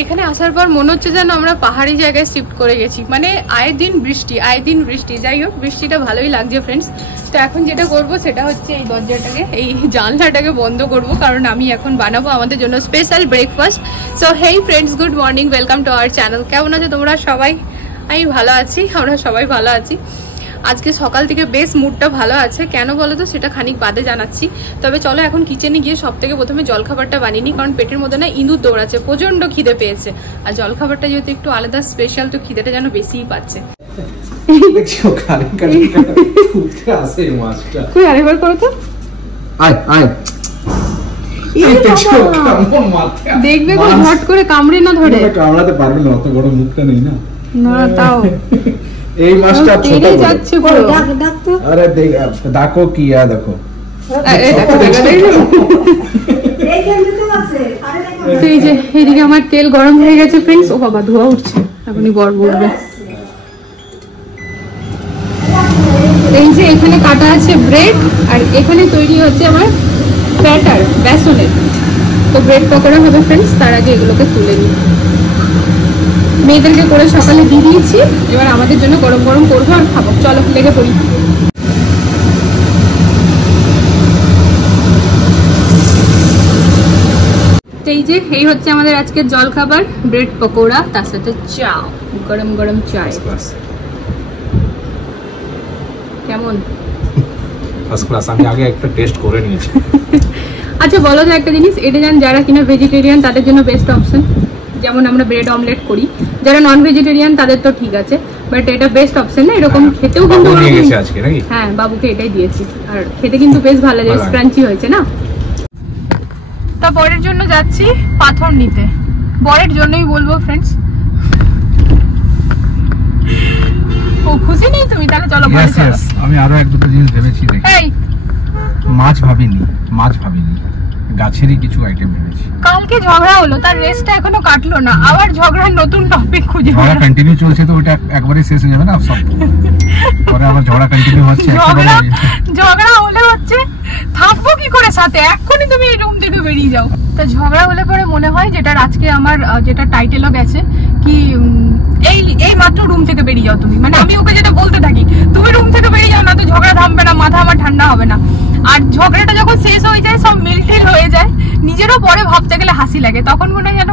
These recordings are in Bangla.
এখানে আসার পর মনে হচ্ছে যেন আমরা পাহাড়ি জায়গায় শিফট করে গেছি, মানে আয়ে দিন বৃষ্টি। যাই হোক, বৃষ্টিটা ভালোই লাগছে ফ্রেন্ডস। তো এখন যেটা করব সেটা হচ্ছে এই দরজাটাকে, এই জানলাটাকে বন্ধ করব, কারণ আমি এখন বানাবো আমাদের জন্য special breakfast. So hey friends, good morning, welcome to our channel. কেমন আছো তোমরা সবাই? আমি ভালো আছি, আমরা সবাই ভালো আছি। আজকে সকাল থেকে বেশ মুডটা ভালো আছে, কেন বলো তো সেটা খানিক বাদে জানাচ্ছি। তবে চলো এখন কিচেনে গিয়ে সব থেকে প্রথমে জলখাবারটা বানিয়ে নিই, কারণ পেটের মধ্যে না ইঁদুর দৌড়াচ্ছে, প্রচন্ড খিদে পেয়েছে। আর জলখাবারটা যেহেতু একটু আলাদা স্পেশাল, তো খিদেটা যেন বেশিই পাচ্ছে। আরেকবার করো তো, দেখবে হট করে কামড়ে না ধরে। কামড়াতে পারবে না, অত বড় মুখটা নেই না। না তাও এই মাছটা ছোট যাচ্ছে পুরো। আরে দেখো কি দেখো, এই যে এদিকে আমার তেল গরম হয়ে গেছে ফ্রেন্ডস। ও বাবা, ধোয়া উঠছে, এখনই বর বলবে। এই যে এখানে কাটা আছে ব্রেড, আর এখানে তৈরি হচ্ছে আমার ব্যাটার বেসনের। তো ব্রেড পকোড়া হবে ফ্রেন্ডস, তার আগে এগুলোকে তুলে নিই। মেয়েদেরকে করে সকালে দিয়ে দিয়েছি, এবার আমাদের জন্য গরম গরম করবো আর খাবো। চলো লেগে পড়ি। এই যে এই হচ্ছে আমাদের আজকের জলখাবার, ব্রেড পকোড়া, তার সাথে চা, গরম গরম চায়। কেমন? First class. আমি আগে একটা টেস্ট করে নিয়েছি। আচ্ছা বলো তো একটা জিনিস, এটা জান যারা কিনা ভেজিটেরিয়ান তাদের জন্য বেস্ট অপশন। যেমন আমরা ব্রেড অমলেট করি, যারা নন ভেজিটেরিয়ান তাদের তো ঠিক আছে, বাট এটা বেস্ট অপশন না। এরকম খেতেও কিন্তু হ্যাঁ, বাবুকে এটাই দিয়েছি, আর খেতে কিন্তু বেশ ভালো লাগে, ক্রাঞ্চি হয়েছে না। তা বরের জন্য যাচ্ছি পাথর নিতে, বরের জন্যই বলবো ফ্রেন্ডস। ও খুশি নেই তুমি? তাহলে চলো বরে চলো। আমি আরো এক দুটো জিনিস ভেবেছি। এই মাছ ভাবিনি, গাছেরই কিছু আইটেম ভেবেছি। কালকে ঝগড়া হলো, তার রেস্টটা এখনো কাটলো না, আবার ঝগড়ার নতুন টপিক খুঁজে। ঝগড়া কন্টিনিউ চলছে, তো ওটা একবারে শেষ হয়ে যাবে না সব। পরে আবার ঝগড়া কন্টিনিউ হচ্ছে, ঝগড়া হলে হচ্ছে থাকবো কি করে সাথে? এখনই তুমি এই রুম থেকে বেরিয়ে যাও। তা ঝগড়া হলে পরে মনে হয় যেটা আজকে আমার যেটা টাইটেলও গেছে কি, এই মাত্র রুম থেকে বেরিয়ে যাও তুমি, মানে আমি ওকে যেটা বলতে থাকি, তুমি রুম থেকে বেরিয়ে যাও, না তো ঝগড়া থামবে না, মাথা আমার ঠান্ডা হবে না। আর ঝগড়াটা যখন শেষ হয়ে যায়, সব মিলটিল হয়ে যায়, নিজেরও পরে ভাবতে গেলে হাসি লাগে, তখন মনে হয় যেন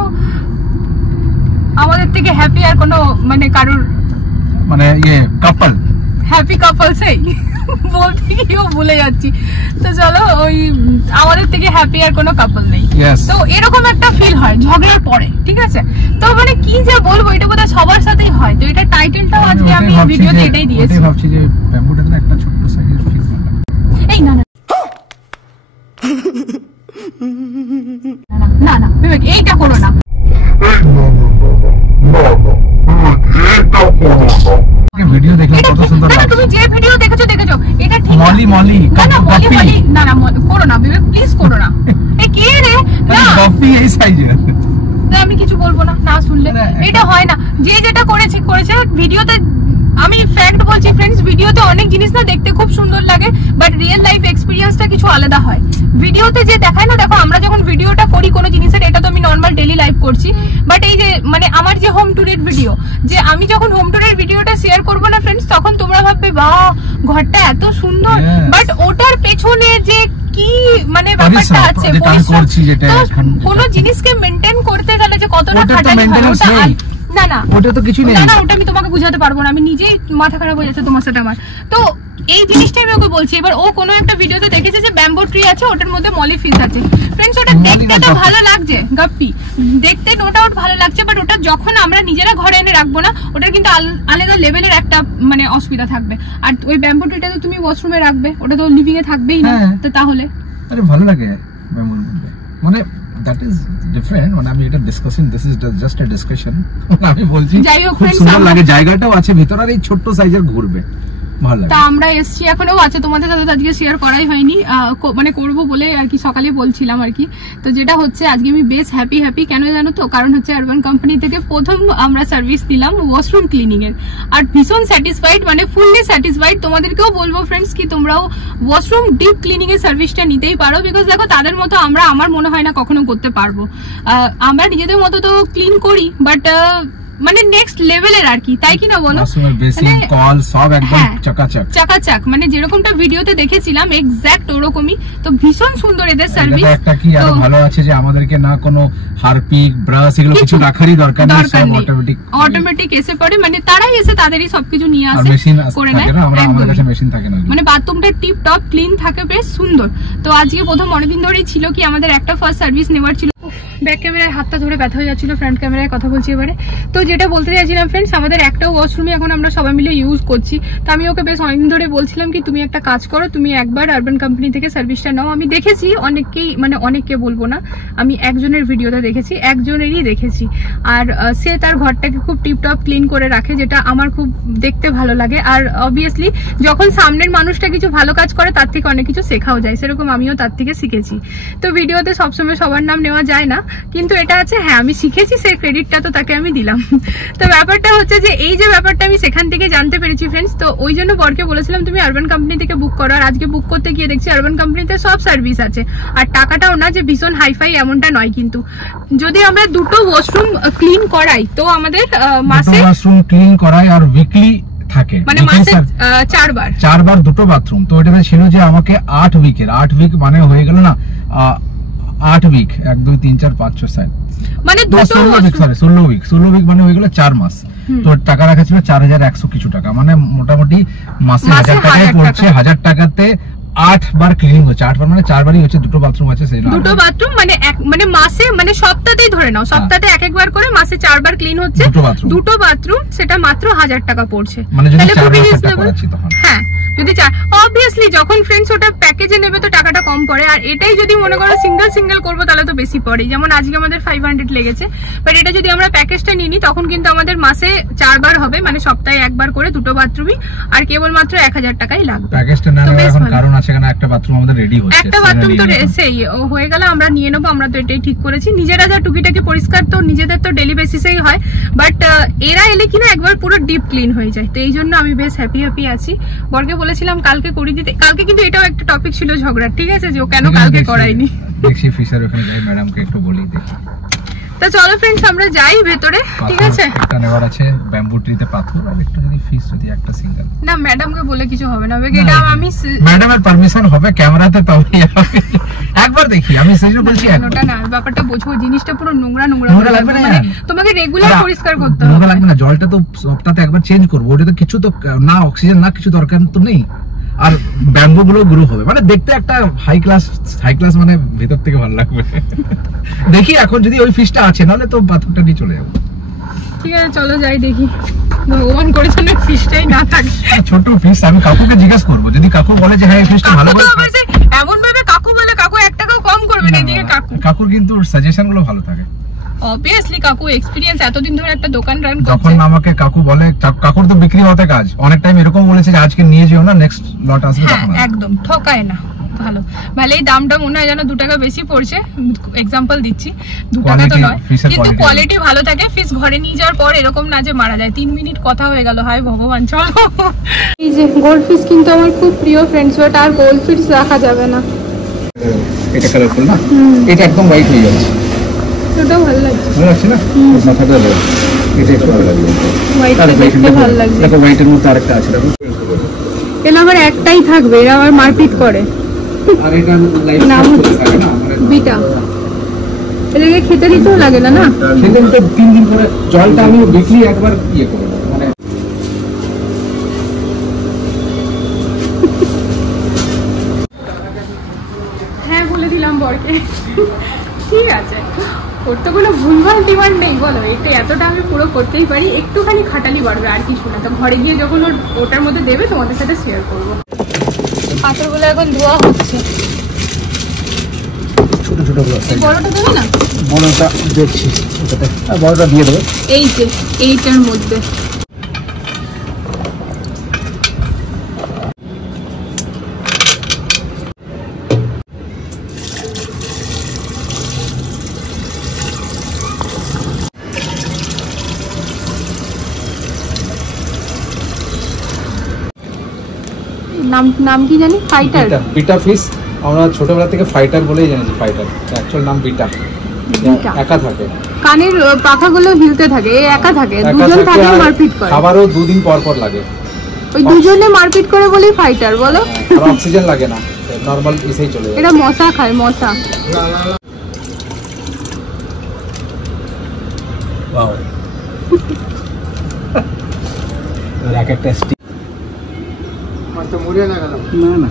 আমাদের থেকে হ্যাপি আর কোনো মানে কারোর মানে কাপল, হ্যাপি কাপল সেই বলতে গিয়েও ভুলে যাচ্ছি। তো চলো, ওই আমাদের থেকে হ্যাপি আর কোনো কাপল নেই, তো এরকম একটা ফিল হয় ঝগড়ার পরে, ঠিক আছে? তো মানে কি যে বলবো, এটা বোধহয় সবার সাথেই হয়। তো এটা টাইটেলটাও আজকে আমি ভিডিওতে এটাই দিয়েছি। ভাবছি যে ব্যাম্বুটাতে একটা ছোট্ট সাইজের ফিল বানাবো। এই না না না বিবেক, এইটা করো না। ভিডিও দেখলে কত সুন্দর লাগছে। তুমি যে ভিডিও দেখেছো এটা ঠিক। মলি না না করো না বিবেক, প্লিজ করো না। এই কে রে? না কফি এই সাইজের। না আমি কিছু বলবো না, না শুনলে এটা হয় না। যে যেটা করেছে ভিডিওতে, আমি ফ্যাক্ট বলছি ফ্রেন্ডস, ভিডিওতে অনেক জিনিস না দেখতে খুব সুন্দর লাগে, বাট রিয়েল লাইফ এক্সপিরিয়েন্সটা কিছু আলাদা হয়। ভিডিওতে যে দেখায় না, দেখো আমরা যখন ভিডিওটা করি কোনো জিনিসের, এটা তো আমি নর্মাল ডেইলি লাইফ করছি, বাট এই যে মানে আমার যে হোম ট্যুরের ভিডিও, যে আমি যখন হোম ট্যুরের ভিডিওটা শেয়ার করবো না ফ্রেন্ডস, তখন তোমরা ভাববে বাহ ঘরটা এত সুন্দর, বাট ওটার পেছনে যে কি মানে ব্যাপারটা আছে, কোনো জিনিসকে মেনটেন করতে গেলে যে কতটা খাটালি হয়, না না ওটা তো কিছু নেই। না ওটা আমি তোমাকে বুঝাতে পারবো না, আমি নিজেই মাথা খারাপ হয়ে যাচ্ছে তোমার সাথে আমার। তো এই জিনিসটাই আমি ওকে বলছি। এবার ও কোনো একটা ভিডিওতে দেখেছে যে ব্যাম্বো ট্রি আছে, ওটার মধ্যে মলি ফিশ আছে ফ্রেন্ডস, ওটা দেখতে তো ভালো লাগছে, গাপ্পি দেখতে নো ডাউট ভালো লাগছে, বাট ওটা যখন আমরা নিজেরা ঘরে এনে রাখবো না, ওটার কিন্তু আলাদা লেভেলের একটা মানে অসুবিধা থাকবে। আর ওই ব্যাম্বো ট্রিটা তো তুমি ওয়াশরুমে রাখবে, ওটা তো লিভিং এ থাকবেই না, তো তাহলে আরে ভালো লাগে ব্যাম্বো মানে that is different. মানে আমি এটা discussion, this is just a discussion. আমি বলছি খুব সুন্দর লাগে, জায়গাটাও আছে ভিতর, আর এই ছোট্ট সাইজের ঘুরবে ভালো লাগে। তা আমরা এসছি এখনো, আচ্ছা তোমাদের সাথে আজকে শেয়ার করাই হয়নি, মানে করবো বলে আর কি সকালে বলছিলাম আর কি। তো যেটা হচ্ছে আজকে আমি বেশ হ্যাপি কেন জানো তো, কারণ হচ্ছে আরবান কোম্পানি থেকে প্রথম আমরা সার্ভিস দিলাম ওয়াশরুম ক্লিনিং এর, আর ভীষণ স্যাটিসফাইড, মানে ফুললি স্যাটিসফাইড। তোমাদেরকেও বলবো ফ্রেন্ডস কি তোমরাও ওয়াশরুম ডিপ ক্লিনিং এর সার্ভিসটা নিতেই পারো, বিকজ দেখো তাদের মতো আমরা, আমার মনে হয় না কখনো করতে পারবো। আমরা নিজেদের মতো তো ক্লিন করি, বাট মানে নেক্সট লেভেলের আর কি, তাই কি না বলো? কল সব একদম চকাচক, মানে যেরকমটা ভিডিওতে দেখেছিলাম এক্স্যাক্ট ওরকমই। তো ভীষণ সুন্দর এদের সার্ভিস। একটা কি আরো ভালো আছে যে আমাদেরকে না কোনো হারপিক ব্রাশ এগুলো কিছু রাখারই দরকার নেই, সব অটোমেটিক এসে পড়ে, মানে তারাই এসে তাদেরই সবকিছু নিয়ে আসে, করে নেয়। আমাদের কাছে মেশিন থাকে না, মানে বাথরুমটা টিপ টপ ক্লিন থাকে, বেশ সুন্দর। তো আজকে প্রথম অনেকদিন ধরেই ছিল কি আমাদের একটা ফার্স্ট সার্ভিস নেওয়ার ছিল। ব্যাক ক্যামেরায় হাতটা ধরে ব্যথা হয়ে যাচ্ছিল, ফ্রন্ট ক্যামেরায় কথা বলছি এবারে। তো যেটা বলতে চাইছিলাম ফ্রেন্ডস, আমাদের একটা ওয়াশরুমে এখন আমরা সবাই মিলে ইউজ করছি। তো আমি ওকে বেশ অনেকদিন ধরে বলছিলাম কি তুমি একটা কাজ করো, তুমি একবার আরবান কোম্পানি থেকে সার্ভিসটা নাও। আমি দেখেছি অনেককেই, মানে অনেককে বলবো না, আমি একজনের ভিডিওতে দেখেছি, একজনেরই দেখেছি। আর সে তার ঘরটাকে খুব টিপটপ ক্লিন করে রাখে, যেটা আমার খুব দেখতে ভালো লাগে। আর অবভিয়াসলি যখন সামনের মানুষটা কিছু ভালো কাজ করে তার থেকে অনেক কিছু শেখাও যায়, সেরকম আমিও তার থেকে শিখেছি। তো ভিডিওতে সবসময় সবার নাম নেওয়া যায় না, কিন্তু এটা আছে হ্যাঁ আমি শিখেছি, সেই ক্রেডিটটা তো তাকে আমি দিলাম। তো ব্যাপারটা হচ্ছে যে এই যে ব্যাপারটা আমি সেখান থেকে জানতে পেরেছি ফ্রেন্ডস, তো ওই জন্য বরকে বলেছিলাম তুমি আরবান কোম্পানি থেকে বুক করো। আর আজকে বুক করতে গিয়ে দেখছি আরবান কোম্পানিতে সব সার্ভিস আছে, আর টাকাটাও না যে ভীষণ হাইফাই এমনটা নয়। কিন্তু যদি আমরা দুটো ওয়াশরুম ক্লিন করাই তো আমাদের মাসে ওয়াশরুম ক্লিন করাই আর উইকলি থাকে, মানে মাসে 4 বার দুটো বাথরুম। তো এটা ছিল যে আমাকে 8 উইক মানে হয়ে গেল না 8 উইক, 1 2 3 4 5 6 7 মানে 16 উইক মানে হয়ে গেল 4 মাস। তো টাকা রাখা ছিল 4100 কিছু টাকা, মানে মোটামুটি মাসে 1000 টাকায় পড়ছে। 1000 টাকাতে 8 বার ক্লিনিং হচ্ছে, 8 বার মানে 4 বারই হচ্ছে, দুটো বাথরুম আছে, সেই দুটো বাথরুম মানে মানে মাসে, মানে সপ্তাহেই ধরে নাও, সপ্তাহে এক বার করে মাসে 4 বার ক্লিন হচ্ছে দুটো বাথরুম, সেটা মাত্র 1000 টাকা পড়ছে। মানে যদি 4 মাস টাকা করাচ্ছি তখন, হ্যাঁ যদি অবভিয়াসলি যখন ফ্রেন্ডস ওটা প্যাকেজে নেবে তো টাকাটা কম পড়ে। আর এটাই যদি মনে করো সিঙ্গেল করবো তাহলে তো বেশি পড়ে, যেমন আজকে আমাদের 500 লেগেছে। বাট এটা যদি আমরা প্যাকেজটা নিই তখন কিন্তু আমাদের মাসে 4 বার হবে, মানে সপ্তাহে 1 বার করে দুটো বাথরুমই, আর কেবলমাত্র 1000 টাকাই লাগবে। প্যাকেজটা না নেওয়ার এখন কারণ আছে, কারণ একটা বাথরুম আমাদের রেডি হচ্ছে, একটা বাথরুম তো সেই হয়ে গেল, আমরা নিয়ে নেবো, আমরা তো এটাই ঠিক করেছি। নিজেরা যা টুকিটাকি পরিষ্কার তো নিজেদের তো ডেলি বেসিসেই হয়, বাট এরা এলে কিনা একবার পুরো ডিপ ক্লিন হয়ে যায়। তো এই জন্য আমি বেশ হ্যাপি আছি। বরকে বলেছিলাম কালকে করে দিতে, কালকে কিন্তু এটাও একটা টপিক ছিল ঝগড়া, ঠিক আছে, যে ও কেন কালকে করায়নি। দেখছি ফিশার ওখানে যাই, ম্যাডামকে একটু বলি দেখি। তো চলো ফ্রেন্ডস আমরা যাই ভেতরে, ঠিক আছে। একটা নেওয়ার আছে ব্যাম্বু ট্রিতে পাথর, আর একটু যদি ফিশ যদি একটা সিঙ্গেল। না ম্যাডামকে বলে কিছু হবে না, এটা আমি ম্যাডামের পারমিশন হবে ক্যামেরাতে, তবে একবার দেখি। আমি সেজন্য বলছি ওটা না, ব্যাপারটা বোঝো, জিনিসটা পুরো নোংরা লাগবে না, মানে তোমাকে রেগুলার পরিষ্কার করতে হবে। নোংরা লাগবে না, জলটা তো সপ্তাহে একবার চেঞ্জ করব, ওটা তো কিছু তো না অক্সিজেন না কিছু দরকার তো নেই। আর ব্যাম্বু গুলো গ্রো হবে, মানে দেখতে একটা হাই ক্লাস মানে ভেতর থেকে ভালো লাগবে। দেখি এখন যদি ওই ফিশটা আছে, নাহলে তো পাথরটা নিয়ে চলে যাবো। ঠিক আছে চলো যাই দেখি, ভগবান করেছেন ফিশটাই না থাকে। ছোট ফিশ আমি কাকুকে জিজ্ঞাসা করবো, যদি কাকু বলে যে হ্যাঁ এই ফিশটা ভালো, এমন ভাবে কাকু বলে কাকু 1 টাকাও কম করবে না। এদিকে কাকুর কিন্তু সাজেশন গুলো ভালো থাকে। অবভিয়াসলি কাকু এক্সপেরিয়েন্স, এতদিন ধরে একটা দোকান রান করছে। যখন আমাকে কাকু বলে, কাকুর তো বিক্রি হতে কাজ, অনেক টাইম এরকম বলেছে যে আজকে নিয়ে যেও না, নেক্সট লট আসবে তখন। একদম ঠকায় না, ভালো। মানে এই দামটা মনে হয় যেন 2 টাকা বেশি পড়ছে, এক্সাম্পল দিচ্ছি, 2 টাকা তো নয়, কিন্তু কোয়ালিটি ভালো থাকে। ফিশ ঘরে নিয়ে যাওয়ার পর এরকম না যে মারা যায়। 3 মিনিট কথা হয়ে গেল, হায় ভগবান। চলো, এই যে গোল্ড ফিশ কিন্তু আমার খুব প্রিয় ফ্রেন্ডস, বাট আর গোল্ড ফিশ রাখা যাবে না। এটা কালারফুল না, এটা একদম হোয়াইট হয়ে যাচ্ছে, এটাও ভালো লাগছে, ভালো লাগছে না? মাথাটা দাও, এটা একটু ভালো লাগছে, হোয়াইটটা দেখতে ভালো লাগছে। দেখো হোয়াইটের মধ্যে আরেকটা আছে, দেখো এলা আমার একটাই থাকবে, এরা আমার মারপিট করে। আর এটা লাইফ নাম থাকে না বিটা, এটাকে খেতে দিতেও লাগে না, না খেতে দিতে 3 দিন পরে। জলটা আমি উইকলি একবার ইয়ে করব, মানে হ্যাঁ বলে দিলাম বরকে, ঠিক আছে। ওর তো কোনো ভুলভাল ডিমান্ড নেই বলো, এটা এতটা আমি পুরো করতেই পারি, একটুখানি খাটালি বাড়বে আর কিছু না। তো ঘরে গিয়ে যখন ওটার মধ্যে দেবে তোমাদের সাথে শেয়ার করবো। পাথরগুলো এখন ধোয়া হচ্ছে, ছোট ছোট বড়টা দেবে না? বড়টা দেখছি, বড়টা দিয়ে দেবে এই যে এইটার মধ্যে। নাম কি জানি, ফাইটার। বিটা ফিশ, আমরা ছোটবেলা থেকে ফাইটার বলেই জানি। ফাইটার অ্যাকচুয়াল নাম বিটা। একা থাকে, কানের পাখাগুলো হিলতে থাকে, একা থাকে, দুজন থাকে মারপিট করে। খাবারও 2 দিন পর পর লাগে, ওই দুজনে মারপিট করে বলেই ফাইটার বলো। আর অক্সিজেন লাগে না, নরমাল ইসেই চলে যায়। এটা মশা খায়, মশা। ওয়াও এক একটা স্টিক আমার তো মরে না গেল। না না,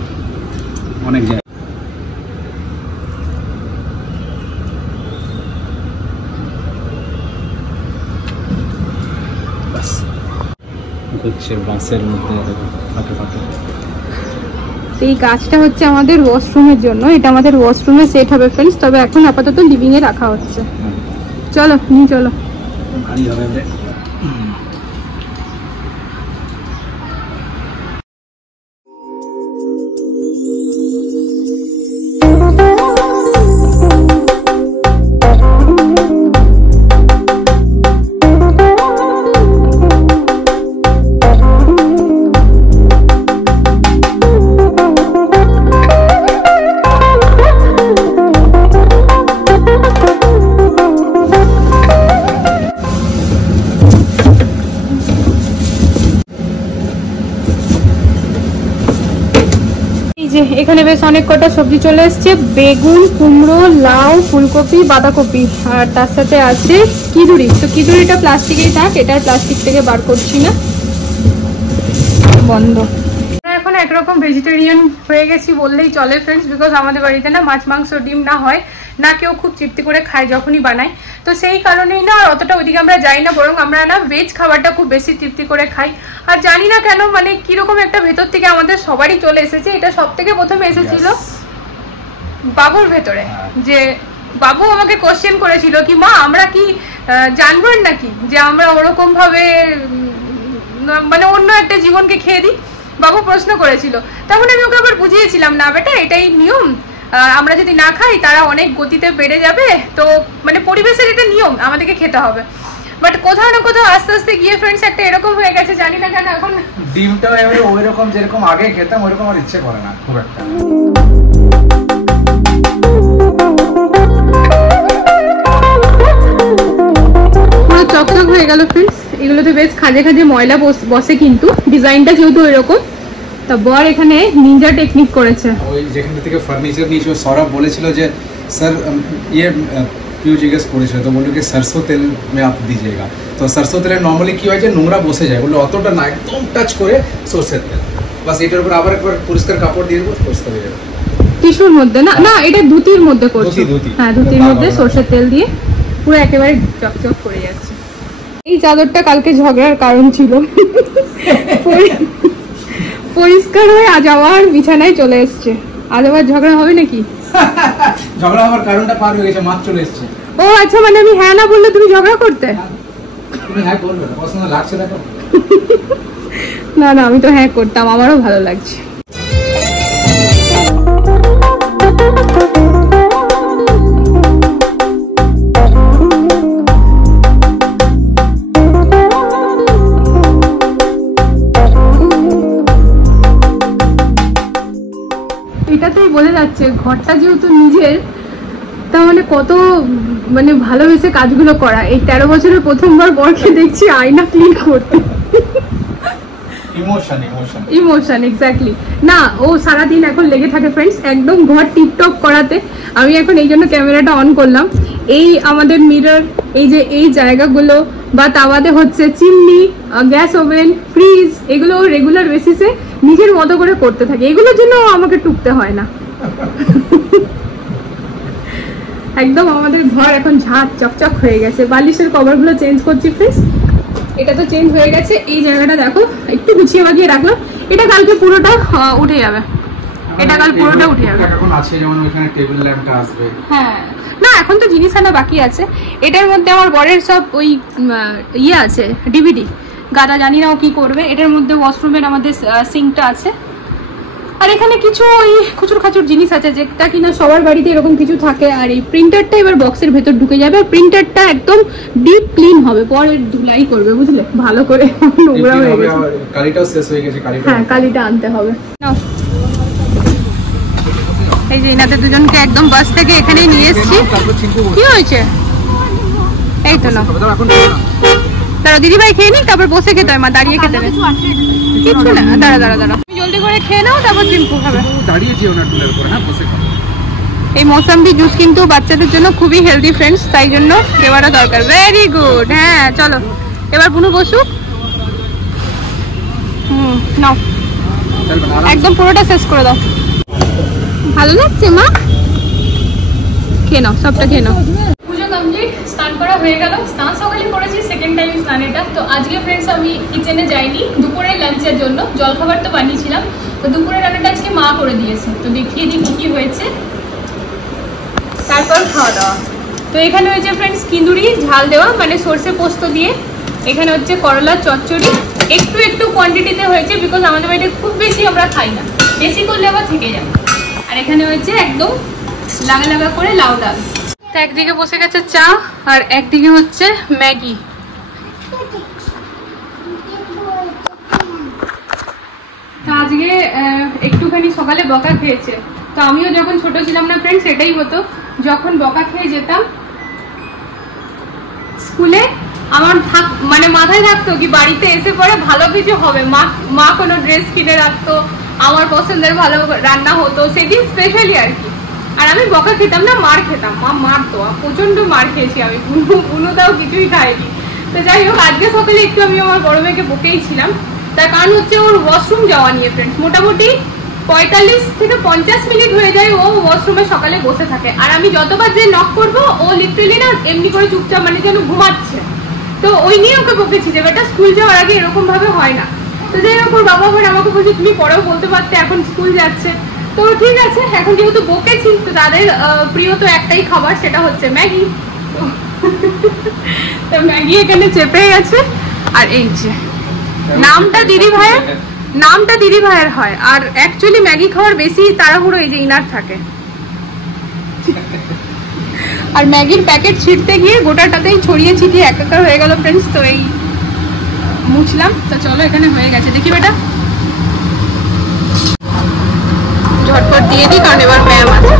অনেক যায়। বাস হচ্ছে বাসের মধ্যে ফাঁকে ফাঁকে। এই গাছটা হচ্ছে আমাদের ওয়াশরুমের জন্য, এটা আমাদের ওয়াশরুমে সেট হবে ফ্রেন্ডস, তবে এখন আপাতত লিভিং এ রাখা হচ্ছে। চলো নিয়ে চলো। ভারী হবে রে। এখানে বেশ অনেক কটা সবজি চলে এসছে, বেগুন, কুমড়ো, লাউ, ফুলকপি, বাঁধাকপি, আর তার সাথে আছে কিদুরি। তো কিদুরিটা প্লাস্টিকেই থাক, এটা প্লাস্টিক থেকে বার করছি না, বন্ধ। এখন একরকম ভেজিটেরিয়ান হয়ে গেছি বললেই চলে ফ্রেন্ডস, বিকজ আমাদের বাড়িতে না মাছ মাংস ডিম না হয় না, কেউ খুব তৃপ্তি করে খায় যখনই বানায়। তো সেই কারণেই না অতটা ওইদিকে আমরা যাই না, বরং আমরা না ভেজ খাবারটা খুব বেশি তৃপ্তি করে খাই। আর জানি না কেন, মানে কিরকম একটা ভেতর থেকে আমাদের সবারই চলে এসেছে। এটা সব থেকে প্রথমে এসেছিল বাবুর ভেতরে, যে বাবু আমাকে কোশ্চেন করেছিল কি মা আমরা কি জানবার নাকি যে আমরা ওরকম ভাবে মানে অন্য একটা জীবনকে খেয়ে দিই। বাবু প্রশ্ন করেছিল, তখন আমি ওকে আবার বুঝিয়েছিলাম না বেটা এটাই নিয়ম, আমরা যদি না খাই তারা অনেক গতিতে বেড়ে যাবে, তো মানে পরিবেশের এটা নিয়ম, আমাদেরকে খেতে হবে। বাট কোথাও না কোথাও আস্তে আস্তে গিয়ে ফ্রেন্ডস একটা এরকম হয়ে গেছে, জানি না কেন এখন ডিমটাও এবারে ওই রকম যেরকম আগে খেতাম ওইরকম আর ইচ্ছে করে না খুব একটা। পুরো চকচক হয়ে গেল ফ্রেন্ডস। এগুলোতে বেশ খাজে খাজে ময়লা বসে, কিন্তু ডিজাইনটা যেহেতু এরকম, তা বর এখানে নিনজা টেকনিক করেছে। ওই যেখান থেকে ফার্নিচার নিয়েছিল সৌরভ বলেছিল যে স্যার ইয়ে পিউ জিজ্ঞেস করেছিল, তো বললো কি সরষো তেল মে আপ দিজিয়েগা। তো সরষো তেলে নর্মালি কি হয় যে নোংরা বসে যায়, বললো অতটা না, একদম টাচ করে সরষের তেল, বাস এটার উপর আবার একবার পরিষ্কার কাপড় দিয়ে দেবো, পরিষ্কার হয়ে যাবে। টিস্যুর মধ্যে না, না এটা ধুতির মধ্যে করছি। হ্যাঁ ধুতির মধ্যে সরষের তেল দিয়ে পুরো একেবারে চকচক করে যাচ্ছে। এই চাদরটা কালকে ঝগড়ার কারণ ছিল, পরিষ্কার হয়ে আজ আবার বিছানায় চলে এসছে। আজ আবার ঝগড়া হবে নাকি? ঝগড়া হওয়ার কারণটা পার হয়ে গেছে, মাছ চলে এসছে। ও আচ্ছা, মানে আমি হ্যাঁ না বললে তুমি ঝগড়া করতে? তুমি হ্যাঁ করবে না, পছন্দ লাগছে দেখো। না না, আমি তো হ্যাঁ করতাম, আমারও ভালো লাগছে। এটাতেই বোঝা যাচ্ছে ঘরটা যেহেতু নিজের, তাহলে কত মানে ভালোবেসে কাজগুলো করা। এই 13 বছরের প্রথমবার বরকে দেখছি আয়না ক্লিন করতে। Emotion exactly. না ও সারাদিন এখন লেগে থাকে ফ্রেন্ডস একদম ঘর টিপটপ করাতে। আমি এখন এই জন্য ক্যামেরাটা অন করলাম। এই আমাদের মিরর, এই যে এই জায়গাগুলো, বা তাওয়াতে হচ্ছে চিমনি, গ্যাস ওভেন, ফ্রিজ, এগুলো রেগুলার বেসিসে নিজের মতো করে করতে থাকে। এগুলোর জন্য আমাকে টুকতে হয় না। একদম আমাদের ঘর এখন ঝাঁক চকচক হয়ে গেছে। বালিশের কভারগুলো চেঞ্জ করছি ফ্রেন্ডস, এটা তো চেঞ্জ হয়ে গেছে। এই জায়গাটা দেখো একটু গুছিয়ে বাগিয়ে রাখলাম, এটা কালকে পুরোটা উঠে যাবে। এটা কাল পুরোটা উঠে যাবে। এখন আছে যেমন ওখানে টেবিল ল্যাম্পটা আসবে। হ্যাঁ না, এখন তো জিনিস আনা বাকি আছে। এটার মধ্যে আমার বরের সব ওই ইয়ে আছে, ডিভিডি গাদা, জানি না ও কি করবে। এটার মধ্যে ওয়াশরুমের আমাদের সিঙ্কটা আছে, আর এখানে কিছু ওই খুচুর খাচুর জিনিস আছে যেটা কিনা সবার বাড়িতে এরকম কিছু থাকে। আর এই প্রিন্টারটা এবার বক্সের ভেতর ঢুকে যাবে। আর প্রিন্টারটা একদম ডিপ ক্লিন হবে, পরে ধুলাই করবে, বুঝলে, ভালো করে। নোংরা হয়ে গেছে, কালিটাও শেষ হয়ে গেছে, হ্যাঁ কালিটা আনতে হবে। এই যে এনাদের দুজনকে একদম বাস থেকে এখানেই নিয়ে এসেছি। কি হয়েছে? এই তো না, দাঁড়া দিদিভাই খেয়ে নিক, তারপর বসে খেতে হয়, মা দাঁড়িয়ে খেতে হবে কিছু না। দাঁড়া দাঁড়া দাঁড়া, তুমি জলদি করে খেয়ে নাও, তারপর চিম্পু খাবে। এই মৌসাম্বি জুস কিন্তু বাচ্চাদের জন্য খুবই হেলদি ফ্রেন্ডস, তাই জন্য দেওয়াটা দরকার। Very good. হ্যাঁ চলো এবার বুনু বসুক। নাও একদম পুরোটা শেষ করে দাও। ভালো লাগছে মা? খেয়ে নাও, সবটা খেয়ে নাও। পুজো কমপ্লিট, স্নান করা হয়ে গেল। স্নান সকালে করেছি, সেকেন্ড টাইম স্নান এটা। তো আজকে ফ্রেন্ডস আমি কিচেনে যাইনি, দুপুরে লাঞ্চের জন্য জলখাবার তো বানিয়েছিলাম, তো দুপুরে রান্নাটা আজকে মা করে দিয়েছে। তো দেখিয়ে দিই কি কি হয়েছে, তারপর খাওয়া দাওয়া। তো এখানে হয়েছে ফ্রেন্ডস কিন্দুরি ঝাল দেওয়া, মানে সর্ষে পোস্ত দিয়ে। এখানে হচ্ছে করলা চচ্চড়ি, একটু একটু কোয়ান্টিটিতে হয়েছে, বিকজ আমাদের বাড়িতে খুব বেশি আমরা খাই না, বেশি করলে আবার থেকে যাবে। আর এখানে হচ্ছে একদম লাগা লাগা করে লাউ ডাল। তো একদিকে বসে গেছে চা, আর একদিকে হচ্ছে ম্যাগি। তো আজকে একটুখানি সকালে বকা খেয়েছে। তো আমিও যখন ছোট ছিলাম না ফ্রেন্ডস, এটাই হতো, যখন বকা খেয়ে যেতাম স্কুলে, আমার মানে মাথায় থাকতো কি বাড়িতে এসে পরে ভালো কিছু হবে, মা কোনো ড্রেস কিনে রাখতো, আমার পছন্দের ভালো রান্না হতো সেদিন স্পেশালি আর কি। আর আমি বকা খেতাম না, মার খেতাম, মা মারতো, প্রচন্ড মার খেয়েছি আমি, বুনুটাও কিছুই খায়নি। তো যাই হোক, আজকে সকালে একটু আমি আমার বড় মেয়েকে বকেই ছিলাম, তার কারণ হচ্ছে ওর ওয়াশরুম যাওয়া নিয়ে ফ্রেন্ডস। মোটামুটি 45 থেকে 50 মিনিট হয়ে যায় ও ওয়াশরুমে সকালে বসে থাকে। আর আমি যতবার যে নক করবো ও লিটারালি না এমনি করে চুপচাপ, মানে যেন ঘুমাচ্ছে। তো ওই নিয়ে ওকে বকেছি যে বেটা স্কুল যাওয়ার আগে এরকম ভাবে হয় না। তো যাই হোক, ওর বাবা আবার আমাকে বলছে তুমি পরেও বলতে পারতে, এখন স্কুল যাচ্ছে। তো ঠিক আছে, এখন যেহেতু বকেছি, তো তাদের প্রিয় তো একটাই খাবার, সেটা হচ্ছে ম্যাগি। তো ম্যাগি এখানে চেপে গেছে। আর এই যে নামটা দিদি ভাইয়ের হয়, আর অ্যাকচুয়ালি ম্যাগি খাওয়ার বেশি তাড়াহুড়ো এই যে ইনার থাকে। আর ম্যাগির প্যাকেট ছিঁড়তে গিয়ে গোটাটাতেই ছড়িয়ে ছিটিয়ে একাকার হয়ে গেল ফ্রেন্ডস। তো এই মুছলাম। তো চলো, এখানে হয়ে গেছে, দেখি বেটা ঝটপট দিয়ে দিই, কারণ এবার ব্যায়াম আছে।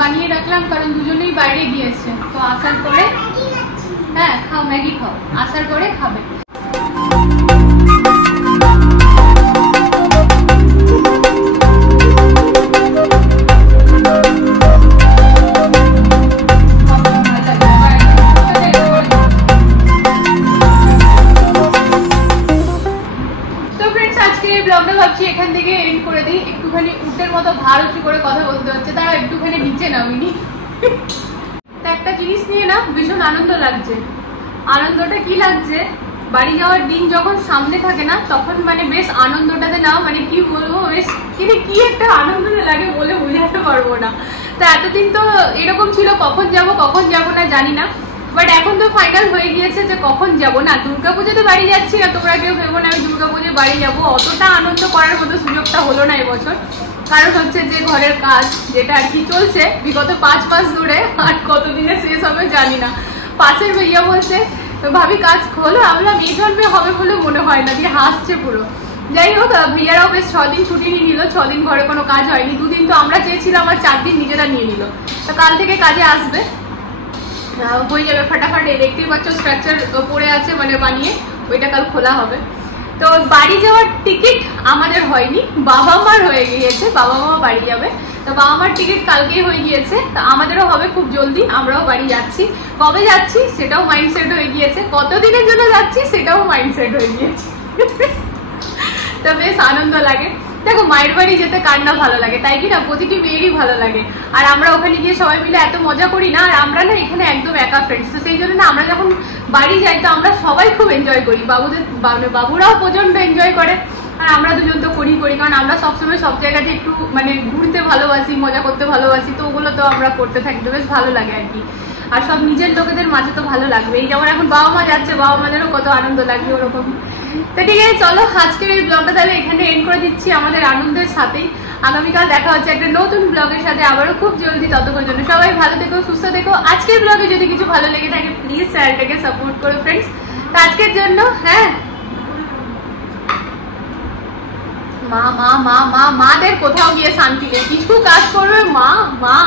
বানিয়ে রাখলাম, কারণ দুজনেই বাইরে গিয়েছে। তো আসার পরে, হ্যাঁ খাও, ম্যাগি খাও, আসার পরে খাবে। ভাবছি এখান থেকে এন্ড করে দিই। একটুখানি উটের মতো ভার উঁচু করে কথা বলতে হচ্ছে, তারা একটুখানি নিচে নামিনি। একটা জিনিস নিয়ে না ভীষণ আনন্দ লাগছে। আনন্দটা কি লাগছে, বাড়ি যাওয়ার দিন যখন সামনে থাকে না, তখন মানে বেশ আনন্দটাতে না, মানে কি বলবো, বেশ কি একটা আনন্দ লাগে বলে বোঝাতে পারবো না। তো এতদিন তো এরকম ছিল, কখন যাব না জানি না, বাট এখন তো ফাইনাল হয়ে গিয়েছে যে কখন যাব না। দুর্গাপুজোতে বাড়ি যাচ্ছি না, তোমরা কেউ ভেবো না আমি দুর্গাপুজোয় বাড়ি যাবো। অতটা আনন্দ করার মতো সুযোগটা হলো না এবছর, কারণ হচ্ছে যে ঘরের কাজ যেটা আর কি চলছে বিগত 5 মাস ধরে, আর কতদিনে শেষ হবে জানি না। পাশের ভাইয়া বলছে ভাবি কাজ হলো, আমরা এই জন্মে হবে বলে মনে হয় না, দিয়ে হাসছে পুরো। যাই হোক, ভাইয়ারাও বেশ 6 দিন ছুটি নিয়ে নিল, 6 দিন ঘরে কোনো কাজ হয়নি। 2 দিন তো আমরা চেয়েছিলাম, আর 4 দিন নিজেরা নিয়ে নিল। তো কাল থেকে কাজে আসবে, হয়ে যাবে ফাটাফাট। দেখতেই পাচ্ছ স্ট্রাকচার পড়ে আছে, মানে বানিয়ে ওইটা কাল খোলা হবে। তো বাড়ি যাওয়ার টিকিট আমাদের হয়নি, বাবা মার হয়ে গিয়েছে, বাবা মা বাড়ি যাবে। তো বাবা মার টিকিট কালকেই হয়ে গিয়েছে, তো আমাদেরও হবে খুব জলদি, আমরাও বাড়ি যাচ্ছি। কবে যাচ্ছি সেটাও মাইন্ডসেট হয়ে গিয়েছে, কতদিনের জন্য যাচ্ছি সেটাও মাইন্ডসেট হয়ে গিয়েছে। তো বেশ আনন্দ লাগে। দেখো মায়ের বাড়ি যেতে কার না ভালো লাগে, তাই কি না? প্রতিটি মেয়েরই ভালো লাগে। আর আমরা ওখানে গিয়ে সবাই মিলে এত মজা করি না, আর আমরা না এখানে একদম একা ফ্রেন্ডস, তো সেই জন্য না আমরা যখন বাড়ি যাই তো আমরা সবাই খুব এনজয় করি, বাবুরাও প্রচন্ড এনজয় করে, আর আমরা দুজন তো করি, কারণ আমরা সবসময় সব জায়গাতে একটু মানে ঘুরতে ভালোবাসি, মজা করতে ভালোবাসি, তো ওগুলো তো আমরা করতে থাকি, তো বেশ ভালো লাগে আর কি। আর সব নিজের লোকেদের মাঝে তো ভালো লাগবে, এই যেমন এখন বাবা মা যাচ্ছে, বাবা মাদেরও কত আনন্দ লাগবে ওরকম। তো ঠিক আছে, চলো আজকের এই ব্লগটা তাহলে এখানে এন্ড করে দিচ্ছি আমাদের আনন্দের সাথেই। আগামীকাল দেখা হচ্ছে একটা নতুন ব্লগের সাথে আবারও খুব জলদি। ততক্ষণ জন্য সবাই ভালো থেকো, সুস্থ থেকো। আজকের ব্লগে যদি কিছু ভালো লেগে থাকে প্লিজ চ্যানেলটাকে সাপোর্ট করো ফ্রেন্ডস। তো আজকের জন্য হ্যাঁ, মা মা মা মা মাদের কোথাও গিয়ে শান্তি নেই, কিছু কাজ করবে মা মা।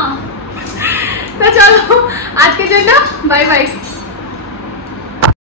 তো চলো আজকের জন্য বাই বাই।